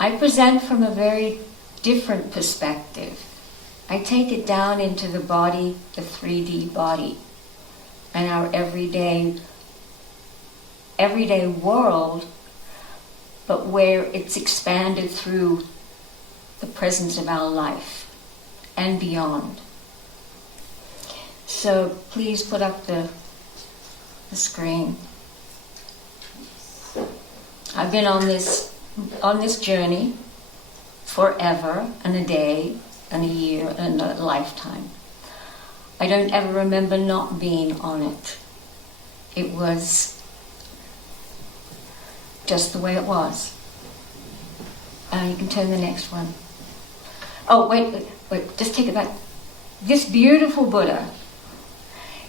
I present from a very different perspective. I take it down into the body, the 3D body, and our everyday world, but where it's expanded through the presence of our life and beyond. So please put up the screen. I've been on this journey forever, and a day, and a year, and a lifetime. I don't ever remember not being on it. It was just the way it was. You can turn the next one. Oh, wait, just take it back. This beautiful Buddha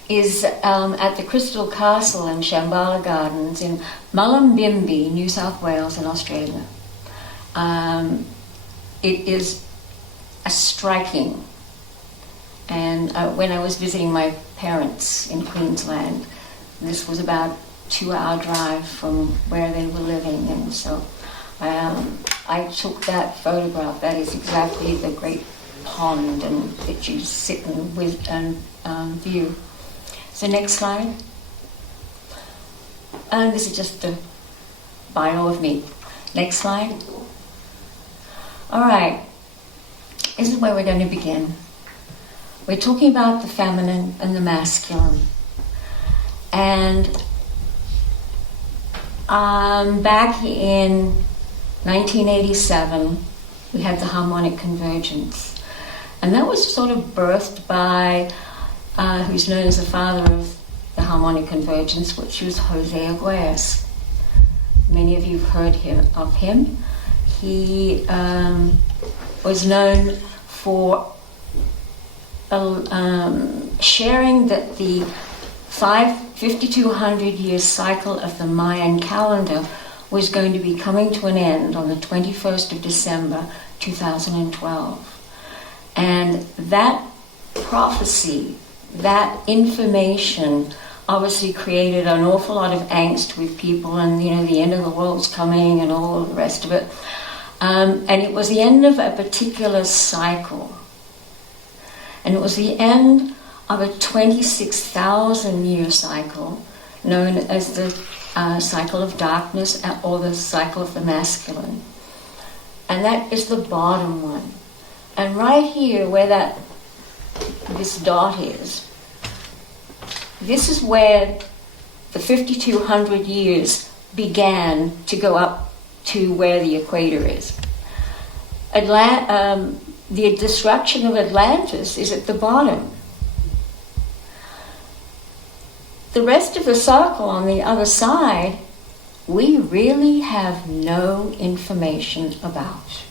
is at the Crystal Castle in Shambhala Gardens in Mullumbimby, New South Wales in Australia. It is a striking, and when I was visiting my parents in Queensland, this was about a 2-hour drive from where they were living, and so I took that photograph. That is exactly the great pond and that you sit and view. So next slide. And this is just the bio of me. Next slide. All right. This is where we're going to begin. We're talking about the feminine and the masculine. And back in 1987, we had the harmonic convergence. And that was sort of birthed by who's known as the father of the harmonic convergence, which was Jose Arguelles. Many of you have heard of him. He was known for sharing that the 5,200 year cycle of the Mayan calendar was going to be coming to an end on the 21st of December 2012. And that prophecy, that information obviously created an awful lot of angst with people, and the end of the world's coming and all the rest of it. And it was the end of a particular cycle. And it was the end of a 26,000 year cycle known as the cycle of darkness, or the cycle of the masculine. And that is the bottom one. And right here where this dot is, this is where the 5,200 years began to go up to where the equator is. The destruction of Atlantis is at the bottom. The rest of the circle on the other side, we really have no information about.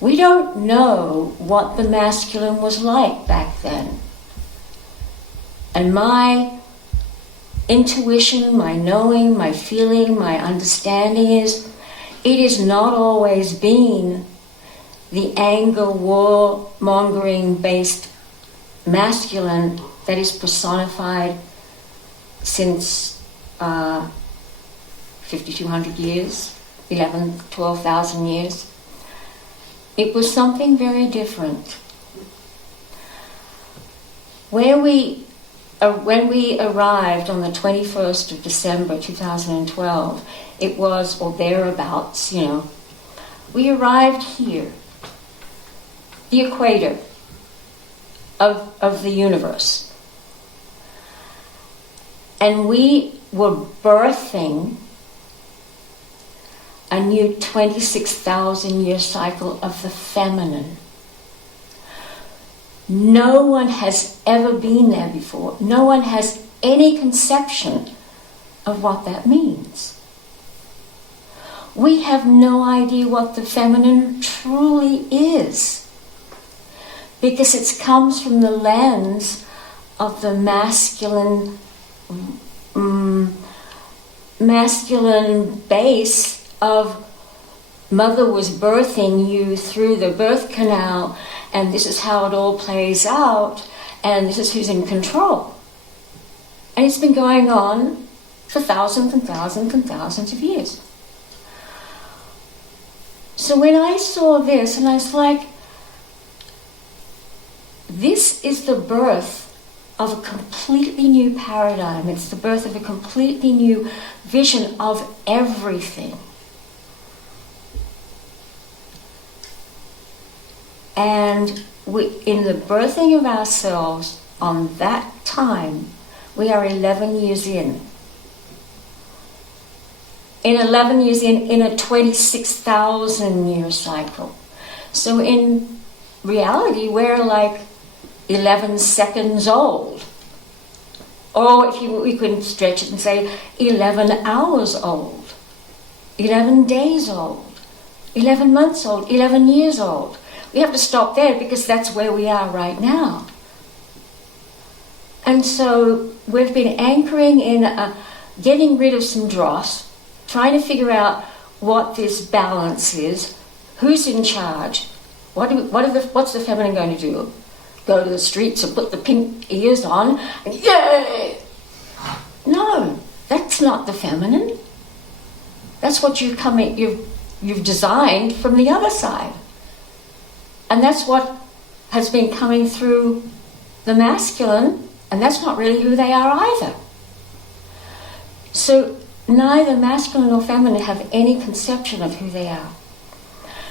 We don't know what the masculine was like back then. And my intuition, my knowing, my feeling, my understanding is, it has not always been the anger, war-mongering based masculine that is personified since 5,200 years, 12,000 years. It was something very different. When we arrived on the 21st of December 2012, it was, or thereabouts, we arrived here, the equator of the universe. And we were birthing a new 26,000 year cycle of the feminine. No one has ever been there before. No one has any conception of what that means. We have no idea what the feminine truly is, because it comes from the lens of the masculine base of mother was birthing you through the birth canal, and this is how it all plays out, and this is who's in control. And it's been going on for thousands and thousands and thousands of years. So when I saw this, and I was like, this is the birth of a completely new paradigm. It's the birth of a completely new vision of everything. And in the birthing of ourselves on that time, we are 11 years in. In 11 years in a 26,000 year cycle. So in reality, we're like 11 seconds old. Or if we can stretch it and say 11 hours old, 11 days old, 11 months old, 11 years old. We have to stop there because that's where we are right now. And so we've been anchoring in getting rid of some dross, trying to figure out what this balance is, who's in charge, what's the feminine going to do? Go to the streets and put the pink ears on and yay! No, that's not the feminine. That's what you've designed from the other side. And that's what has been coming through the masculine, and that's not really who they are either. So neither masculine nor feminine have any conception of who they are.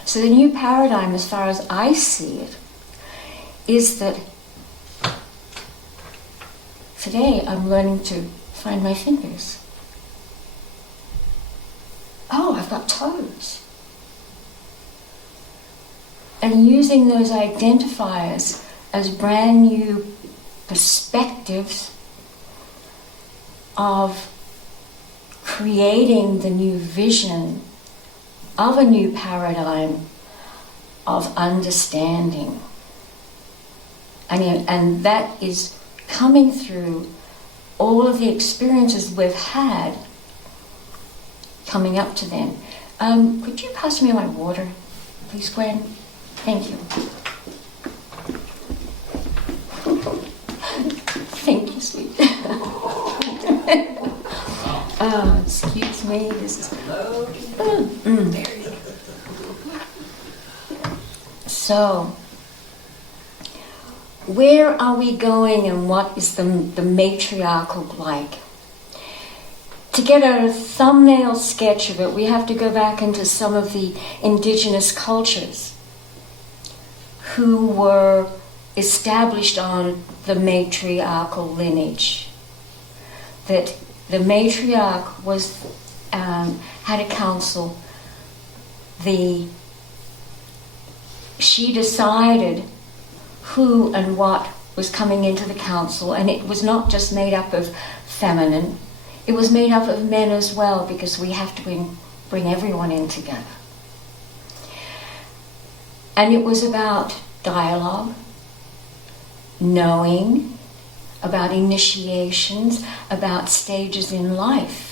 So the new paradigm, as far as I see it, is that today I'm learning to find my fingers. Oh, I've got toes. And using those identifiers as brand new perspectives of creating the new vision of a new paradigm of understanding. And that is coming through all of the experiences we've had coming up to then. Could you pass me my water, please, Gwen? Thank you. Thank you, sweet. Excuse me. This is So, where are we going, and what is the matriarchal like? To get a thumbnail sketch of it, we have to go back into some of the indigenous cultures who were established on the matriarchal lineage. That the matriarch was had a council. She decided who and what was coming into the council, and it was not just made up of feminine, it was made up of men as well, because we have to bring everyone in together. And it was about dialogue, knowing, about initiations, about stages in life.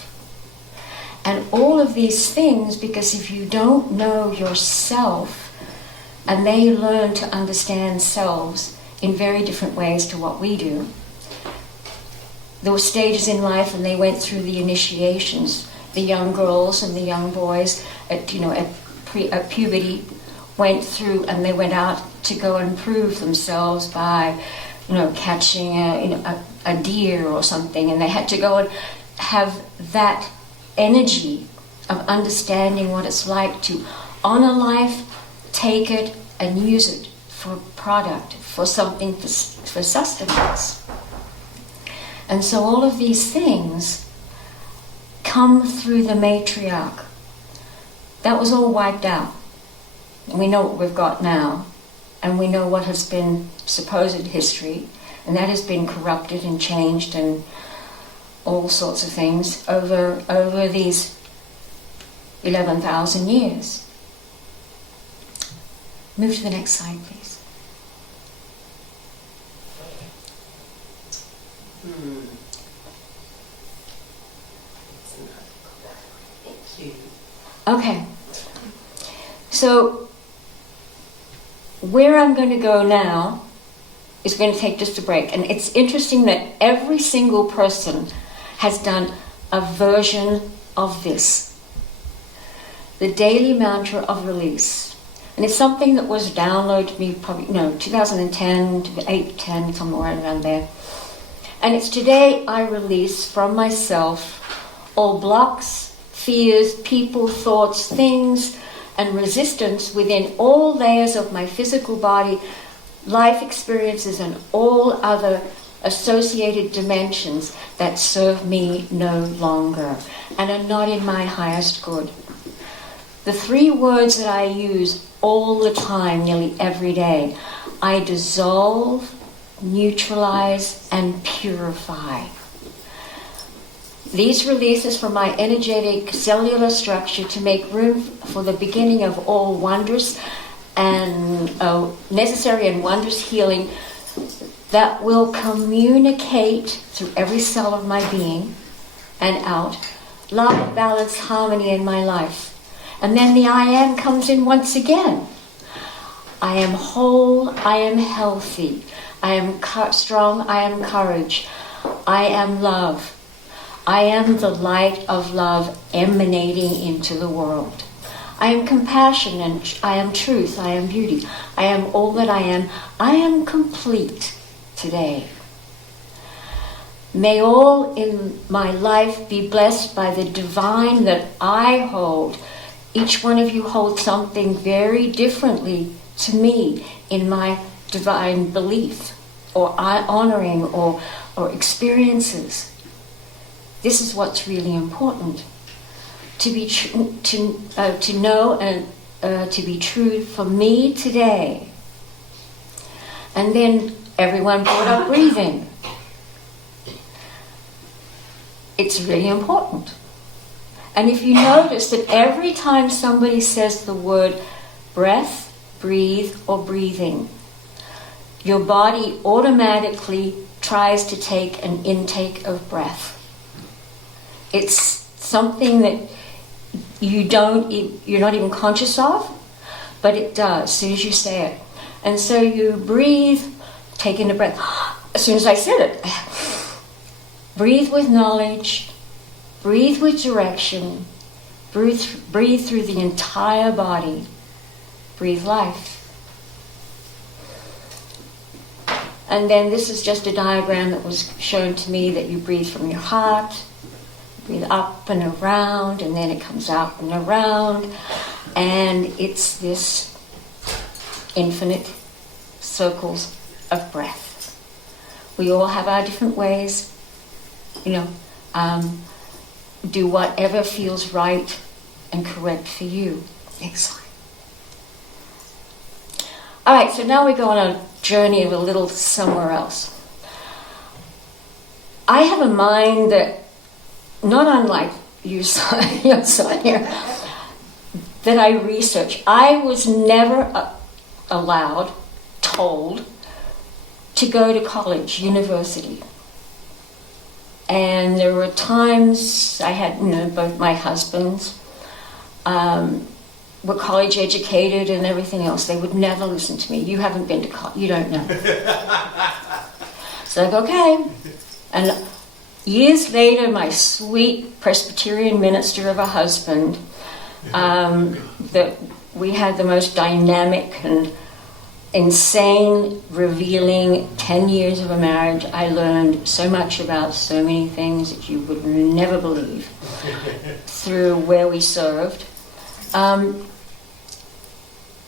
And all of these things, because if you don't know yourself, and they learn to understand selves in very different ways to what we do. There were stages in life, and they went through the initiations. The young girls and the young boys at puberty went through, and they went out to go and prove themselves by, catching a deer or something, and they had to go and have that energy of understanding what it's like to honor life, take it and use it for product, for something, for sustenance. And so all of these things come through the matriarch. That was all wiped out. We know what we've got now, and we know what has been supposed history, and that has been corrupted and changed and all sorts of things over these 11,000 years. Move to the next slide, please. Okay. So, where I'm going to go now is going to take just a break. And it's interesting that every single person has done a version of this. the daily mantra of release. And it's something that was downloaded to me probably, 2010 to 8, 10, somewhere around there. And it's today I release from myself all blocks, fears, people, thoughts, things, and resistance within all layers of my physical body, life experiences, and all other associated dimensions that serve me no longer and are not in my highest good. The 3 words that I use all the time, nearly every day: I dissolve, neutralize, and purify. These releases from my energetic cellular structure to make room for the beginning of all wondrous and necessary and wondrous healing that will communicate through every cell of my being and out love, balance, harmony in my life. And then the I am comes in once again. I am whole, I am healthy, I am strong, I am courage, I am love. I am the light of love emanating into the world. I am compassion, and I am truth, I am beauty. I am all that I am. I am complete today. May all in my life be blessed by the divine that I hold. Each one of you holds something very differently to me in my divine belief or honoring or experiences. This is what's really important. To be to know and to be true for me today. And then everyone brought up breathing. It's really important. And if you notice that every time somebody says the word breath, breathe, or breathing, your body automatically tries to take an intake of breath. It's something that you're not even conscious of, but it does as soon as you say it. And so you breathe, take in a breath. As soon as I said it, breathe with knowledge, breathe with direction, breathe through the entire body, breathe life. And then this is just a diagram that was shown to me that you breathe from your heart, breathe up and around, and then it comes out and around, and it's this infinite circles of breath. We all have our different ways, do whatever feels right and correct for you. Excellent. All right, so now we go on a journey of a little somewhere else. I have a mind that, not unlike you, Sonia, that I research. I was never told to go to college, university. And there were times I had, both my husbands were college educated and everything else. They would never listen to me. You haven't been to college. You don't know. So I go, okay. And years later, my sweet Presbyterian minister of a husband, that we had the most dynamic and insane, revealing 10 years of a marriage. I learned so much about so many things that you would never believe through where we served.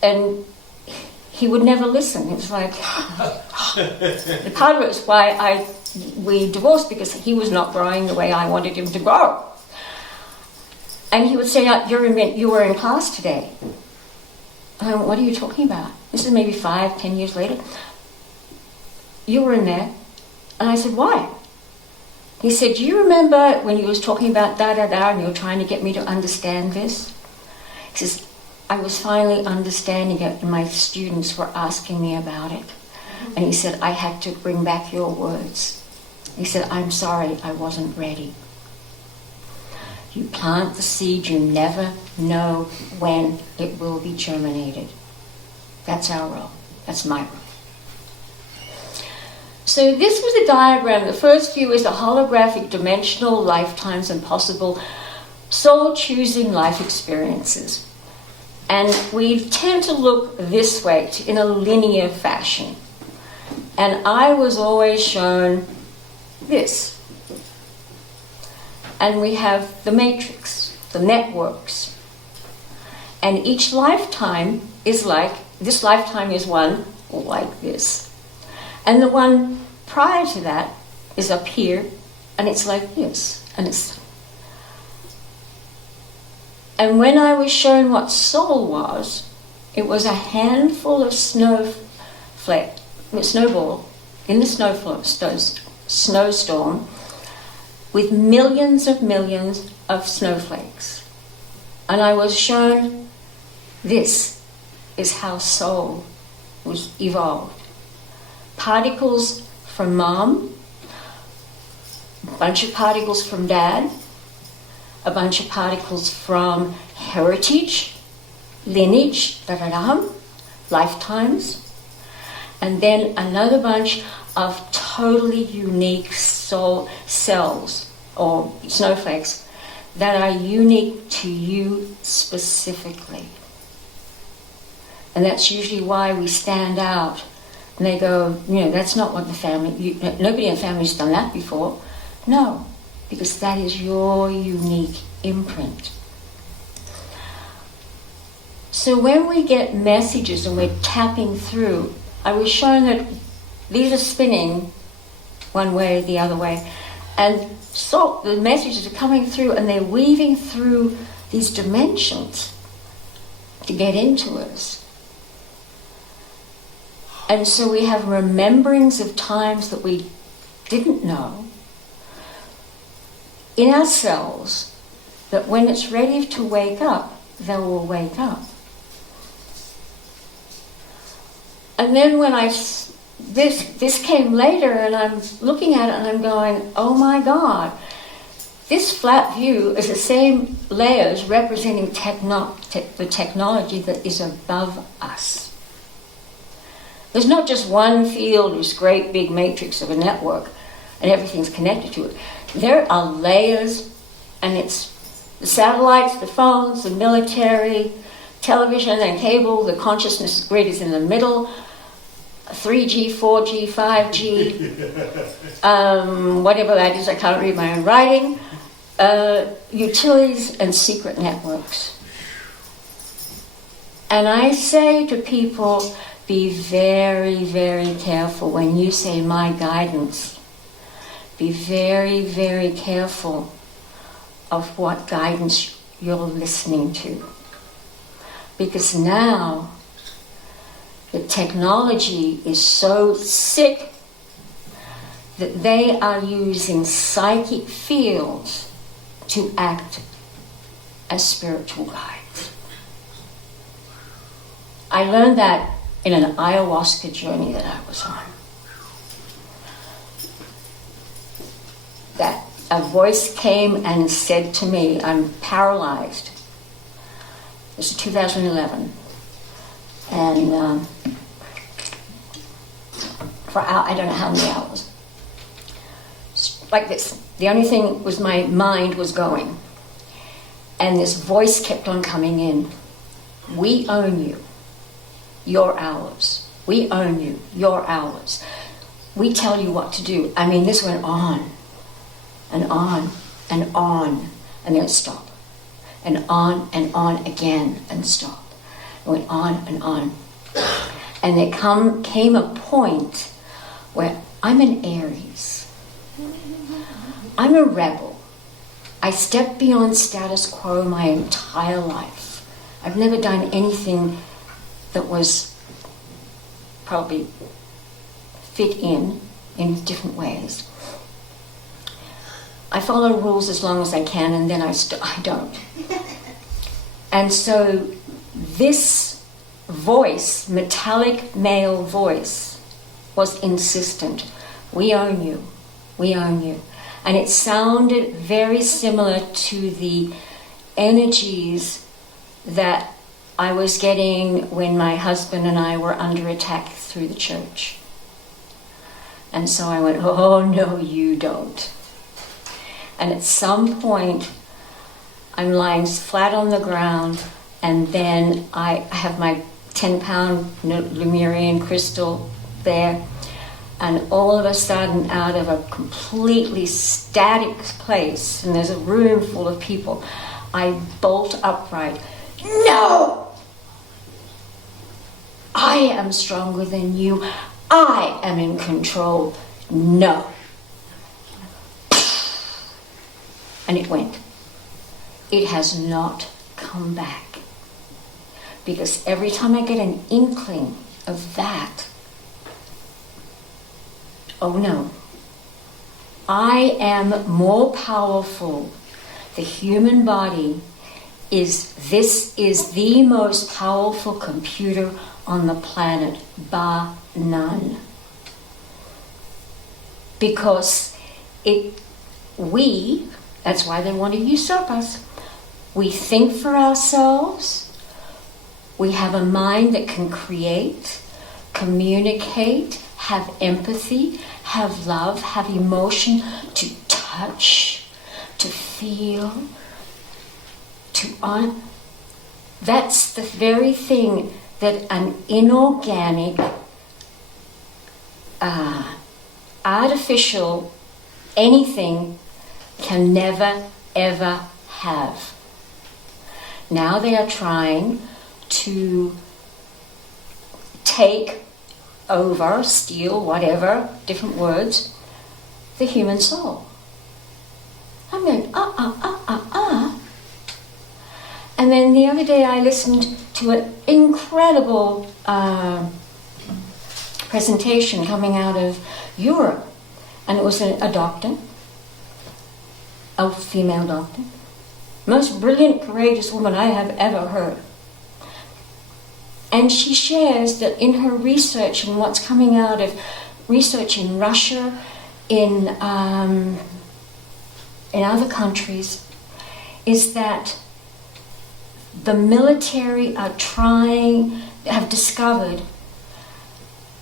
And he would never listen. It was like, the part of it was why we divorced, because he was not growing the way I wanted him to grow. And he would say, you were in class today. I went, what are you talking about? This is maybe 5-10 years later. You were in there. And I said, why? He said, do you remember when you was talking about da-da-da and you were trying to get me to understand this? He says, I was finally understanding it and my students were asking me about it. And he said, I had to bring back your words. He said, I'm sorry, I wasn't ready. You plant the seed, you never know when it will be germinated. That's our role. That's my role. So this was a diagram. The first view is the holographic dimensional lifetimes and possible soul choosing life experiences. And we tend to look this way, in a linear fashion. And I was always shown this. And we have the matrix, the networks. And each lifetime is like, this lifetime is one like this. And the one prior to that is up here, and it's like this. And when I was shown what soul was, it was a handful of snowball in the snowstorm with millions of snowflakes. And I was shown this is how soul was evolved. Particles from mom, a bunch of particles from dad, a bunch of particles from heritage, lineage, lifetimes, and then another bunch of totally unique soul cells or snowflakes that are unique to you specifically. And that's usually why we stand out. And they go, that's not what the family, nobody in the family's done that before. No, because that is your unique imprint. So when we get messages and we're tapping through, I was shown that these are spinning one way, the other way, and so the messages are coming through and they're weaving through these dimensions to get into us. And so we have rememberings of times that we didn't know in ourselves, that when it's ready to wake up, they will wake up. And then when this came later, and I'm looking at it and I'm going, oh my God, this flat view is the same layers representing the technology that is above us. There's not just one field, this great big matrix of a network, and everything's connected to it. There are layers, and it's the satellites, the phones, the military, television and cable, the consciousness grid is in the middle, 3G, 4G, 5G, whatever that is, I can't read my own writing, utilities and secret networks. And I say to people, be very, very careful when you say my guidance. Be very, very careful of what guidance you're listening to. Because now the technology is so sick that they are using psychic fields to act as spiritual guides. I learned that in an ayahuasca journey that I was on. That a voice came and said to me, I'm paralyzed. This is 2011. And for I don't know how many hours. Like this. The only thing was my mind was going. And this voice kept on coming in. We own you. You're ours. We own you. You're ours. We tell you what to do. I mean, this went on and on and on, and then it stopped. And on again, and stopped. It went on and on. And there came a point where I'm an Aries. I'm a rebel. I stepped beyond status quo my entire life. I've never done anything that was probably fit in different ways. I follow rules as long as I can, and then I don't. And so this voice, metallic male voice, was insistent. We own you. We own you. And it sounded very similar to the energies that I was getting when my husband and I were under attack through the church. And so I went, oh, no, you don't. And at some point, I'm lying flat on the ground, and then I have my 10-pound Lemurian crystal there, and all of a sudden, out of a completely static place, and there's a room full of people, I bolt upright. No! I am stronger than you. I am in control. No. And it went. It has not come back. Because every time I get an inkling of that, oh no, I am more powerful. The human body is the most powerful computer on the planet, bar none. Because that's why they want to usurp us. We think for ourselves. We have a mind that can create, communicate, have empathy, have love, have emotion, to touch, to feel, to honor. That's the very thing that an inorganic, artificial anything can never, ever have. Now they are trying to take over, steal, whatever, different words, the human soul. I'm going, And then the other day I listened to an incredible presentation coming out of Europe. And it was a doctor, a female doctor, most brilliant, courageous woman I have ever heard. And she shares that in her research and what's coming out of research in Russia, in other countries, is that the military have discovered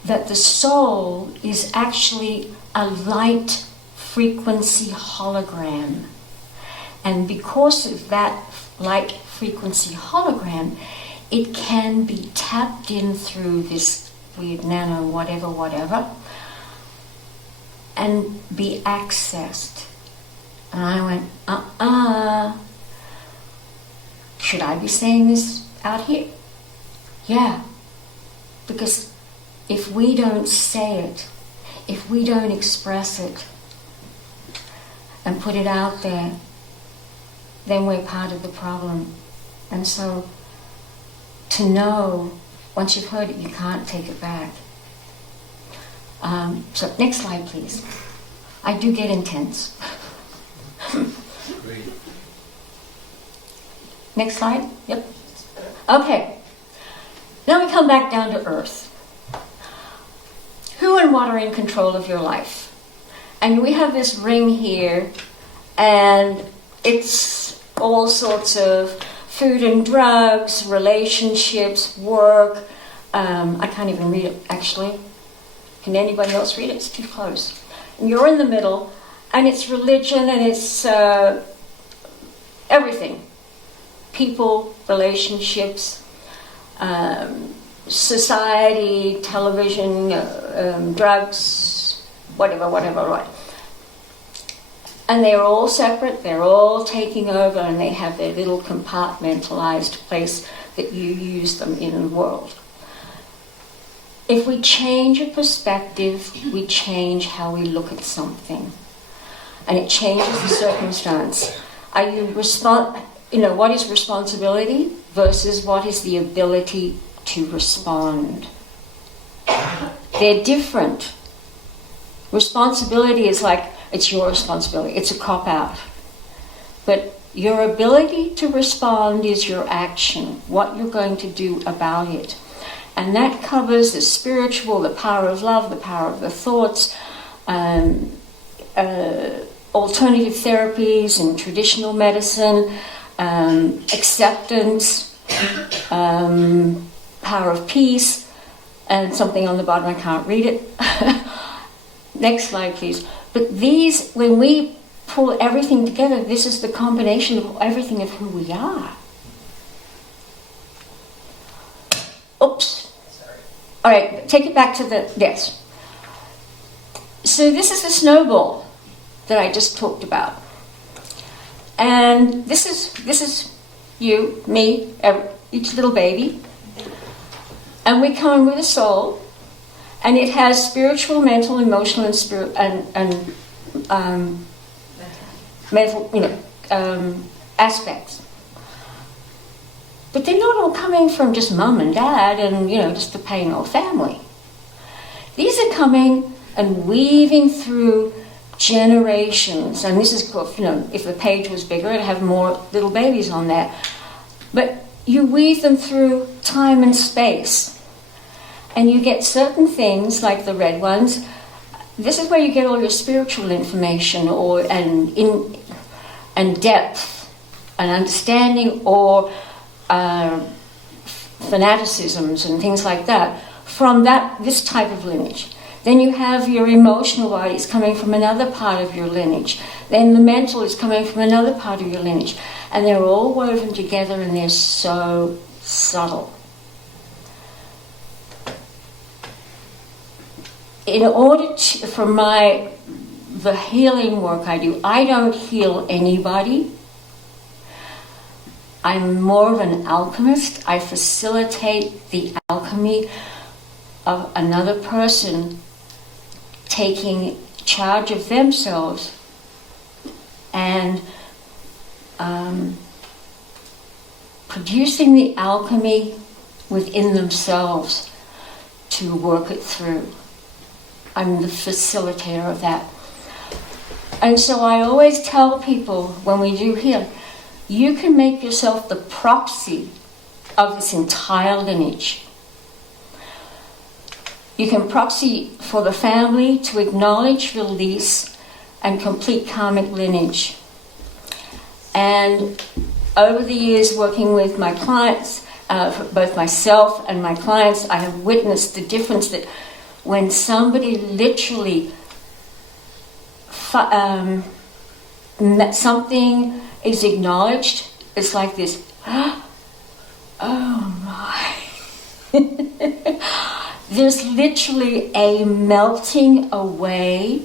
that the soul is actually a light frequency hologram. And because of that light frequency hologram, it can be tapped in through this weird nano whatever, and be accessed. And I went, should I be saying this out here? Yeah. Because if we don't say it, if we don't express it and put it out there, then we're part of the problem. And so to know, once you've heard it, you can't take it back. So next slide, please. I do get intense. Great. Next slide. Yep. Okay. Now we come back down to earth. Who and what are in control of your life? And we have this ring here, and it's all sorts of food and drugs, relationships, work. I can't even read it, actually. Can anybody else read it? It's too close. And you're in the middle, and it's religion, and it's everything. People, relationships, society, television, drugs, whatever, right. And they're all separate, they're all taking over, and they have their little compartmentalized place that you use them in the world. If we change a perspective, we change how we look at something. And it changes the circumstance. What is responsibility versus what is the ability to respond? They're different. Responsibility is like, it's your responsibility. It's a cop-out. But your ability to respond is your action, what you're going to do about it. And that covers the spiritual, the power of love, the power of the thoughts, alternative therapies and traditional medicine, acceptance, power of peace, and something on the bottom, I can't read it. Next slide, please. But these, when we pull everything together, this is the combination of everything of who we are. Oops. All right, take it back to the, yes. So this is the snowball that I just talked about. And this is you, me, each little baby. And we come with a soul, and it has spiritual, mental, emotional, and mental, aspects. But they're not all coming from just mum and dad and, just the plain old family. These are coming and weaving through generations. And this is, if the page was bigger, it'd have more little babies on there. But you weave them through time and space. And you get certain things, like the red ones. This is where you get all your spiritual information and depth and understanding, or fanaticisms and things like that from this type of lineage. Then you have your emotional bodies coming from another part of your lineage. Then the mental is coming from another part of your lineage. And they're all woven together, and they're so subtle. In order to, the healing work I do, I don't heal anybody. I'm more of an alchemist. I facilitate the alchemy of another person taking charge of themselves and producing the alchemy within themselves to work it through. I'm the facilitator of that. And so I always tell people when we do heal, you can make yourself the proxy of this entire lineage. You can proxy for the family to acknowledge, release, and complete karmic lineage. And over the years working with my clients, both myself and my clients, I have witnessed the difference that when somebody literally something is acknowledged, it's like this, oh my. There's literally a melting away,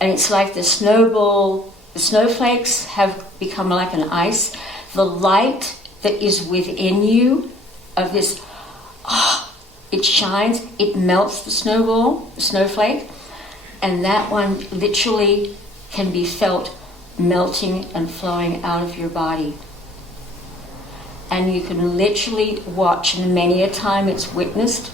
and it's like the snowflakes have become like an ice. The light that is within you of this, it shines, it melts the snowflake, and that one literally can be felt melting and flowing out of your body. And you can literally watch, and many a time it's witnessed,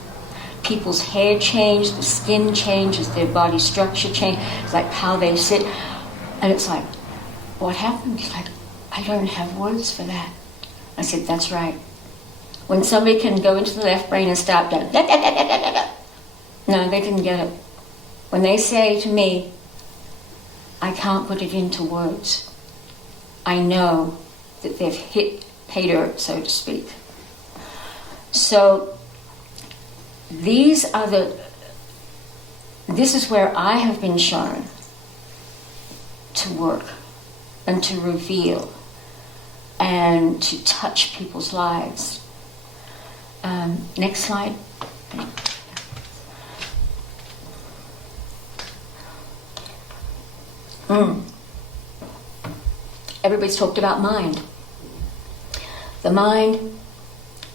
people's hair change, the skin changes, their body structure change, it's like how they sit. And it's like, what happened? It's like, I don't have words for that. I said, that's right. When somebody can go into the left brain and start going, da, da, da, da, da, da. No, they didn't get it. When they say to me, I can't put it into words, I know that they've hit pay dirt, so to speak. So this is where I have been shown to work and to reveal and to touch people's lives. Next slide. Everybody's talked about mind. The mind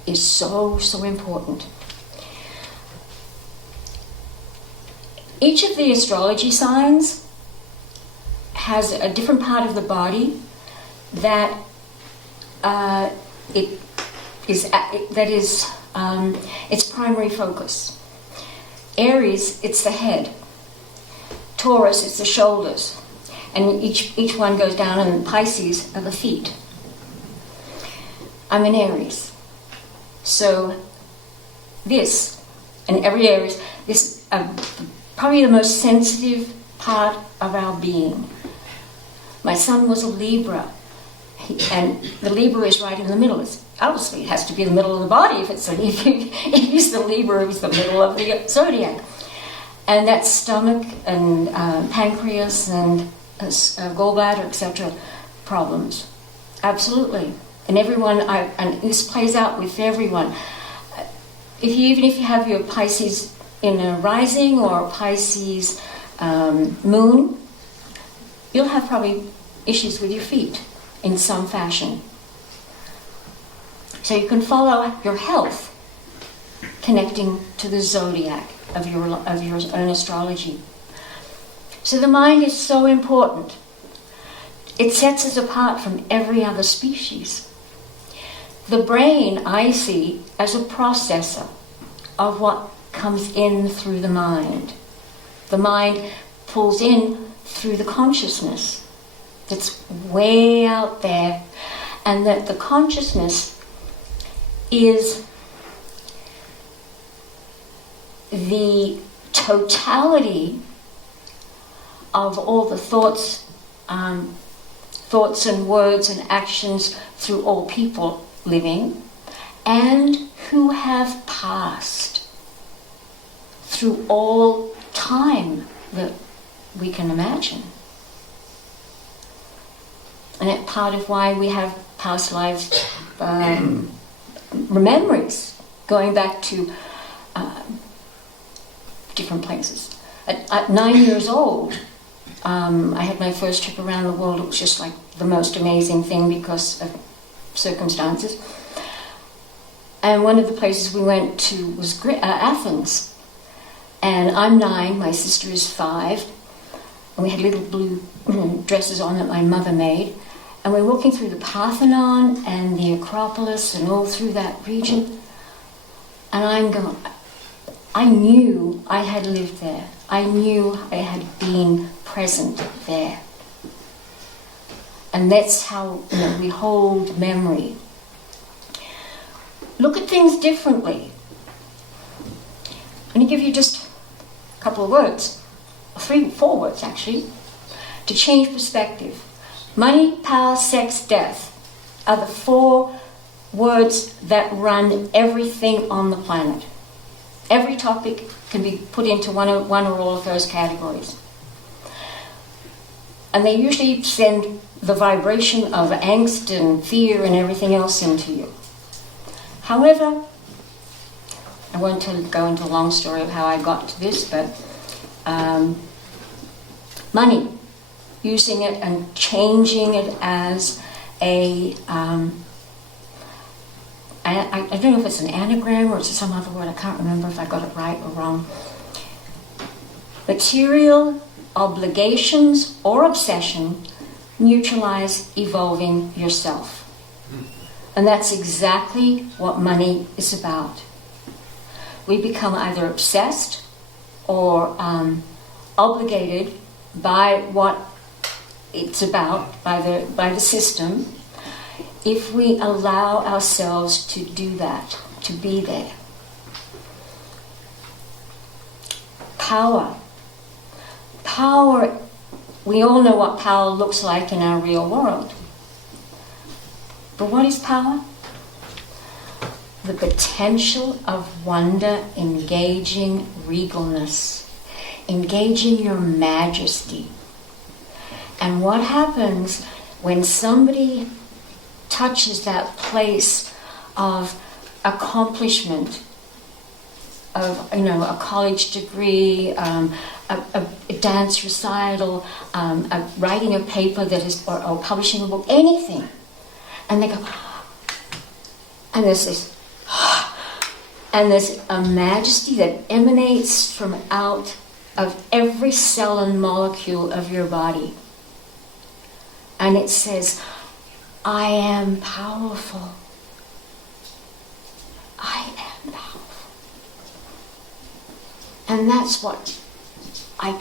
is so, so important. Each of the astrology signs has a different part of the body that is its primary focus. Aries, it's the head. Taurus, it's the shoulders. And each one goes down, and Pisces are the feet. I'm an Aries. So this, and every Aries, this probably the most sensitive part of our being. My son was a Libra, and the Libra is right in the middle. Obviously, it has to be the middle of the body if he's the Libra, he's the middle of the zodiac. And that's stomach and pancreas and gallbladder, etc. problems. Absolutely. And everyone, and this plays out with everyone. Even if you have your Pisces in a rising or a Pisces moon, you'll have probably issues with your feet in some fashion. So you can follow your health connecting to the zodiac of your own astrology. So the mind is so important. It sets us apart from every other species. The brain I see as a processor of what comes in through the mind. The mind pulls in through the consciousness that's way out there, and that the consciousness is the totality of all the thoughts and words and actions through all people living and who have passed through all time that we can imagine. And it's part of why we have past lives memories going back to different places. At 9 years old, I had my first trip around the world. It was just like the most amazing thing because of circumstances. And one of the places we went to was Athens. And I'm 9, my sister is 5, and we had little blue dresses on that my mother made. And we're walking through the Parthenon and the Acropolis and all through that region. And I'm going, I knew I had lived there. I knew I had been present there. And that's how we hold memory. Look at things differently. I'm going to give you just a couple of words, 4 words actually, to change perspective. Money, power, sex, death are the 4 words that run everything on the planet. Every topic can be put into one or all of those categories. And they usually send the vibration of angst and fear and everything else into you. However, I won't go into a long story of how I got to this, but money, using it and changing it as a, I don't know if it's an anagram or it's some other word, I can't remember if I got it right or wrong. Material obligations or obsession neutralize evolving yourself. And that's exactly what money is about. We become either obsessed or obligated by what it's about, by the system, if we allow ourselves to do that, to be there. Power. Power, we all know what power looks like in our real world. But what is power? The potential of wonder, engaging regalness, engaging your majesty. And what happens when somebody touches that place of accomplishment, of a college degree, a dance recital, writing a paper that is, or publishing a book, anything, and they go, and there's this, and there's a majesty that emanates from out of every cell and molecule of your body, and it says, I am powerful. I am powerful. And that's what I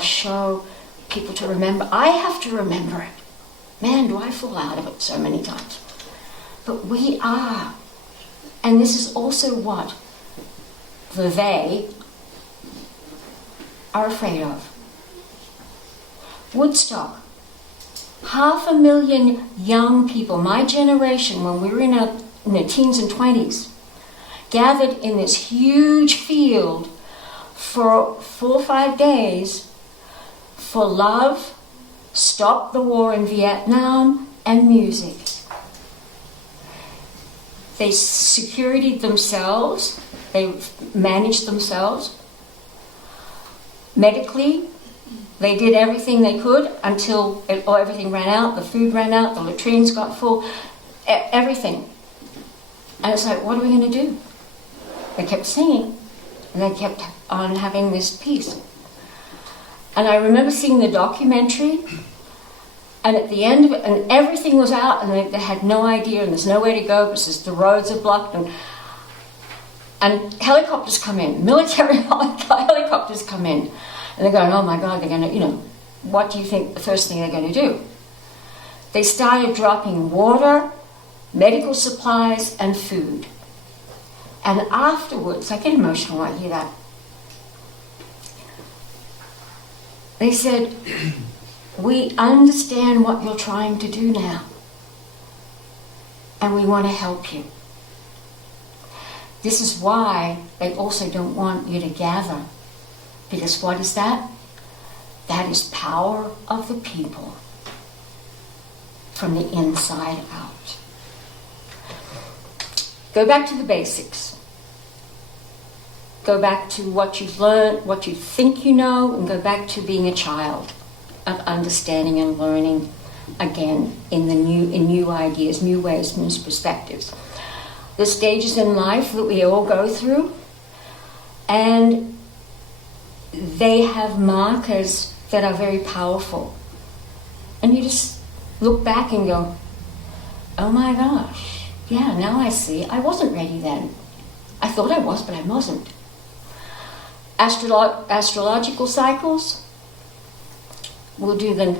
show people to remember. I have to remember it. Man, do I fall out of it so many times. But we are. And this is also what the they are afraid of. Woodstock. 500,000 young people, my generation, when we were in our teens and 20s, gathered in this huge field for 4 or 5 days for love, stop the war in Vietnam, and music. They securityed themselves, they managed themselves. Medically, they did everything they could until everything ran out, the food ran out, the latrines got full, everything. And it's like, what are we going to do? They kept singing, and they kept on having this peace. And I remember seeing the documentary, and at the end of it, and everything was out, and they had no idea, and there's nowhere to go because the roads are blocked, and helicopters come in, military helicopters come in, and they're going, oh my God, they're going to, what do you think the first thing they're going to do? They started dropping water, medical supplies, and food. And afterwards, I get emotional when I hear that. They said, we understand what you're trying to do now, and we want to help you. This is why they also don't want you to gather, because what is that? That is power of the people from the inside out. Go back to the basics. Go back to what you've learned, what you think you know, and go back to being a child of understanding and learning again in new ideas, new ways, new perspectives. The stages in life that we all go through, and they have markers that are very powerful. And you just look back and go, oh my gosh, yeah, now I see. I wasn't ready then. I thought I was, but I wasn't. Astrological cycles, we'll do that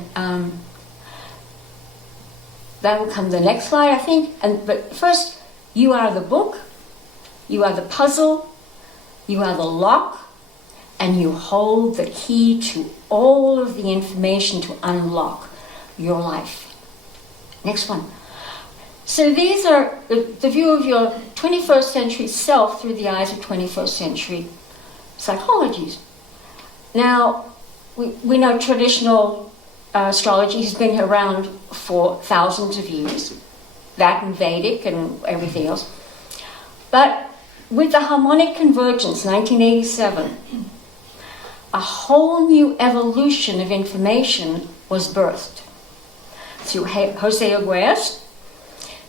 will come the next slide, I think. But first, you are the book, you are the puzzle, you are the lock, and you hold the key to all of the information to unlock your life. Next one. So these are the view of your 21st century self through the eyes of 21st century psychologies. Now, we know traditional astrology has been around for thousands of years, that and Vedic and everything else. But with the harmonic convergence, 1987, a whole new evolution of information was birthed through Jose Arguelles,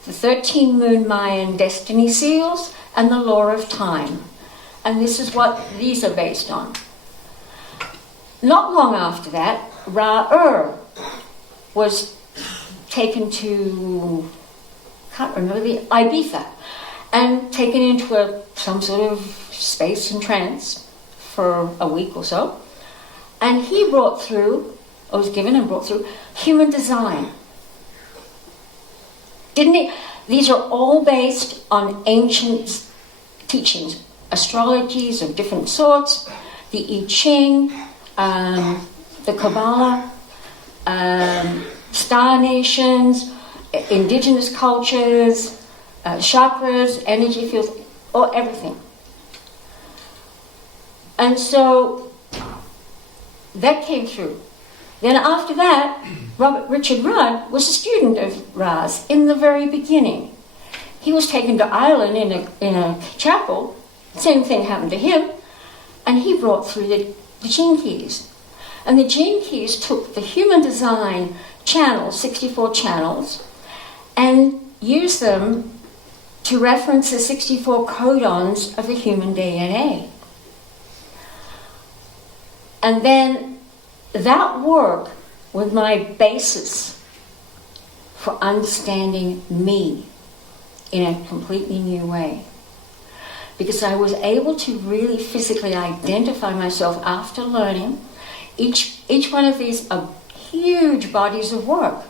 the 13 moon Mayan destiny seals, and the law of time. And this is what these are based on. Not long after that, Ra-Ur was taken to, can't remember, the Ibiza, and taken into some sort of space and trance for a week or so. And he brought through, or was given and brought through, human design. Didn't he? These are all based on ancient teachings, astrologies of different sorts, the I Ching, the Kabbalah, star nations, indigenous cultures, chakras, energy fields, or everything. And so that came through. Then after that, Richard Rudd was a student of Ra's in the very beginning. He was taken to Ireland in a chapel. Same thing happened to him. And he brought through the gene keys. And the gene keys took the human design channels, 64 channels, and used them to reference the 64 codons of the human DNA. And then that work was my basis for understanding me in a completely new way. Because I was able to really physically identify myself after learning. Each one of these are huge bodies of work.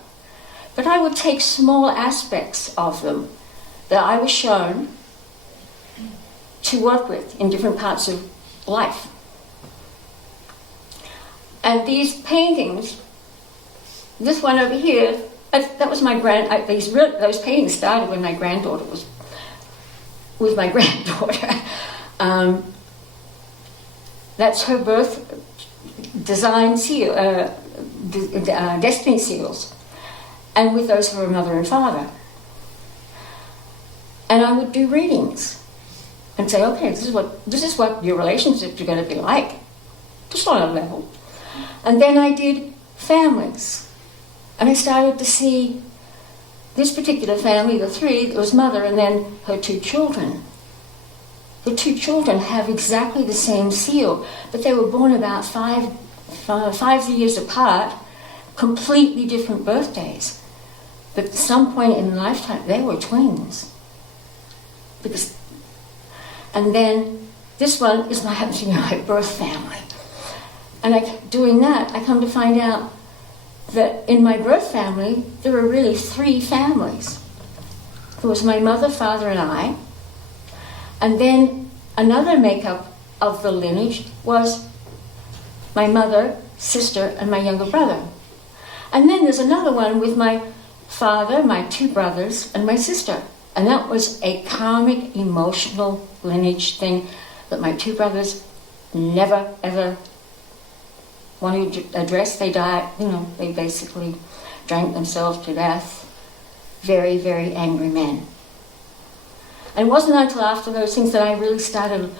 But I would take small aspects of them that I was shown to work with in different parts of life. And these paintings, this one over here, that was my those paintings started when my granddaughter was, my granddaughter. That's her birth design seal, destiny seals. And with those for her mother and father. And I would do readings and say, okay, this is what your relationships are going to be like, just on a level. And then I did families. And I started to see this particular family, the three, it was mother and then her two children. The two children have exactly the same seal, but they were born about five years apart, completely different birthdays. But at some point in lifetime, they were twins. And then this one is happens to be my birth family. And doing that, I come to find out that in my birth family, there were really three families. There was my mother, father, and I. And then another makeup of the lineage was my mother, sister, and my younger brother. And then there's another one with my father, my two brothers, and my sister. And that was a karmic, emotional lineage thing that my two brothers never, ever wanted to address. They died, they basically drank themselves to death. Very, very angry men. And it wasn't until after those things that I really started,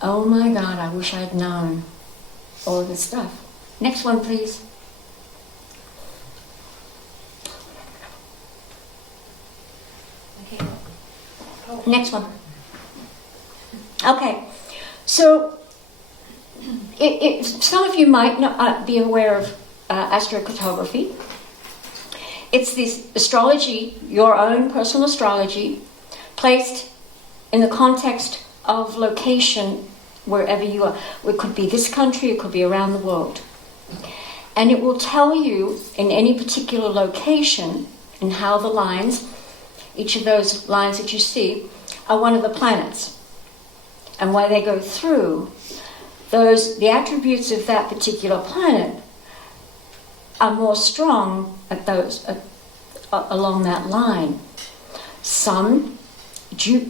oh my God, I wish I'd known all of this stuff. Next one, please. Okay. Next one. Okay, so some of you might not be aware of astrocartography. It's this astrology, your own personal astrology, placed in the context of location wherever you are. It could be this country, it could be around the world. And it will tell you in any particular location and how the lines, each of those lines that you see, are one of the planets. And why they go through the attributes of that particular planet are more strong at along that line. Some,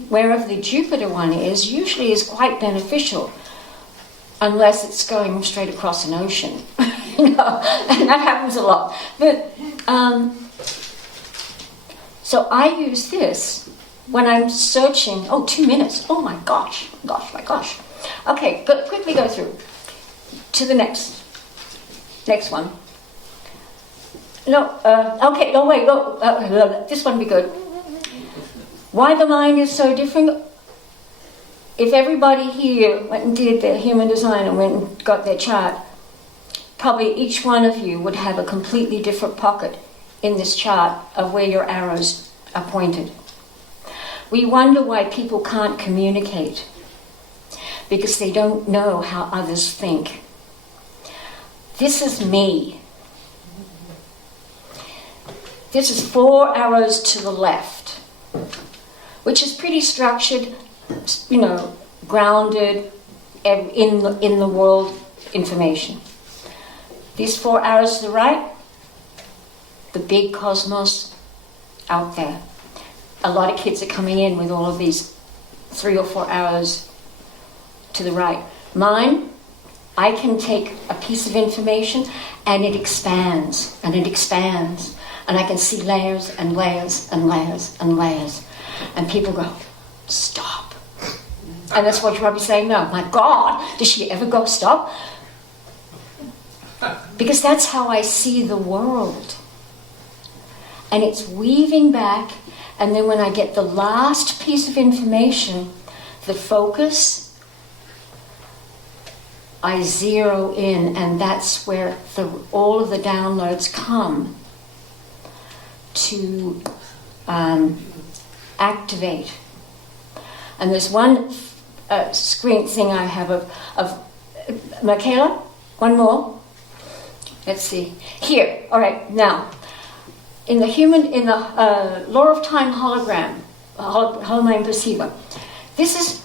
wherever the Jupiter one is, usually is quite beneficial, unless it's going straight across an ocean. And that happens a lot. But so I use this when I'm searching. 2 minutes. Oh my gosh. Okay, quickly go through to the next one. This one will be good. Why the mind is so different? If everybody here went and did their human design and went and got their chart, probably each one of you would have a completely different pocket in this chart of where your arrows are pointed. We wonder why people can't communicate, because they don't know how others think. This is me. This is 4 arrows to the left, which is pretty structured, grounded in the world information. These 4 arrows to the right, the big cosmos out there. A lot of kids are coming in with all of these 3 or 4 arrows to the right. Mine, I can take a piece of information and it expands and it expands. And I can see layers and layers and layers and layers. And people go, stop. And that's what you're probably saying, no, my God, does she ever go stop? Because that's how I see the world. And it's weaving back, and then when I get the last piece of information, the focus, I zero in, and that's where all of the downloads come to activate. And there's one screen thing I have of Michaela, one more. Let's see. Here, all right, now, in the Law of Time hologram, hologram perceiver, this is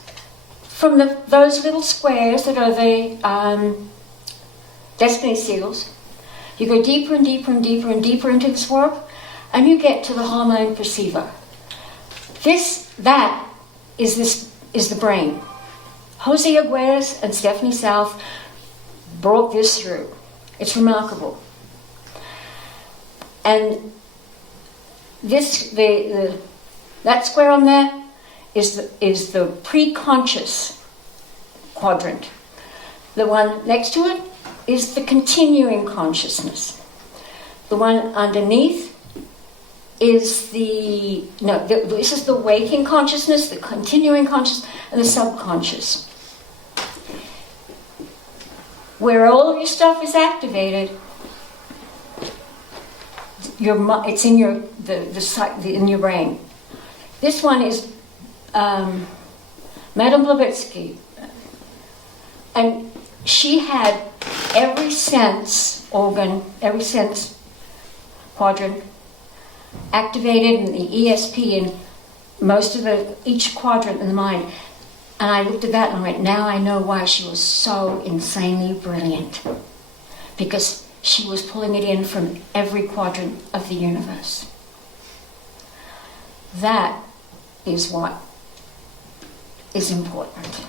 from those little squares that are the destiny seals. You go deeper and deeper and deeper and deeper into this work, and you get to the hologram perceiver. That is the brain. Jose Aguirre and Stephanie South brought this through. It's remarkable. And this, that square on there is the pre-conscious quadrant. The one next to it is the continuing consciousness. The one underneath is this is the waking consciousness, the continuing consciousness, and the subconscious. Where all of your stuff is activated, it's in in your brain. This one is Madame Blavatsky, and she had every sense organ, every sense quadrant activated in the ESP in most of each quadrant in the mind. And I looked at that and I went, now I know why she was so insanely brilliant. Because she was pulling it in from every quadrant of the universe. That is what is important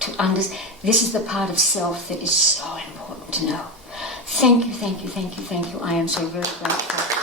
to understand. This is the part of self that is so important to know. Thank you, thank you, thank you, thank you. I am so very grateful.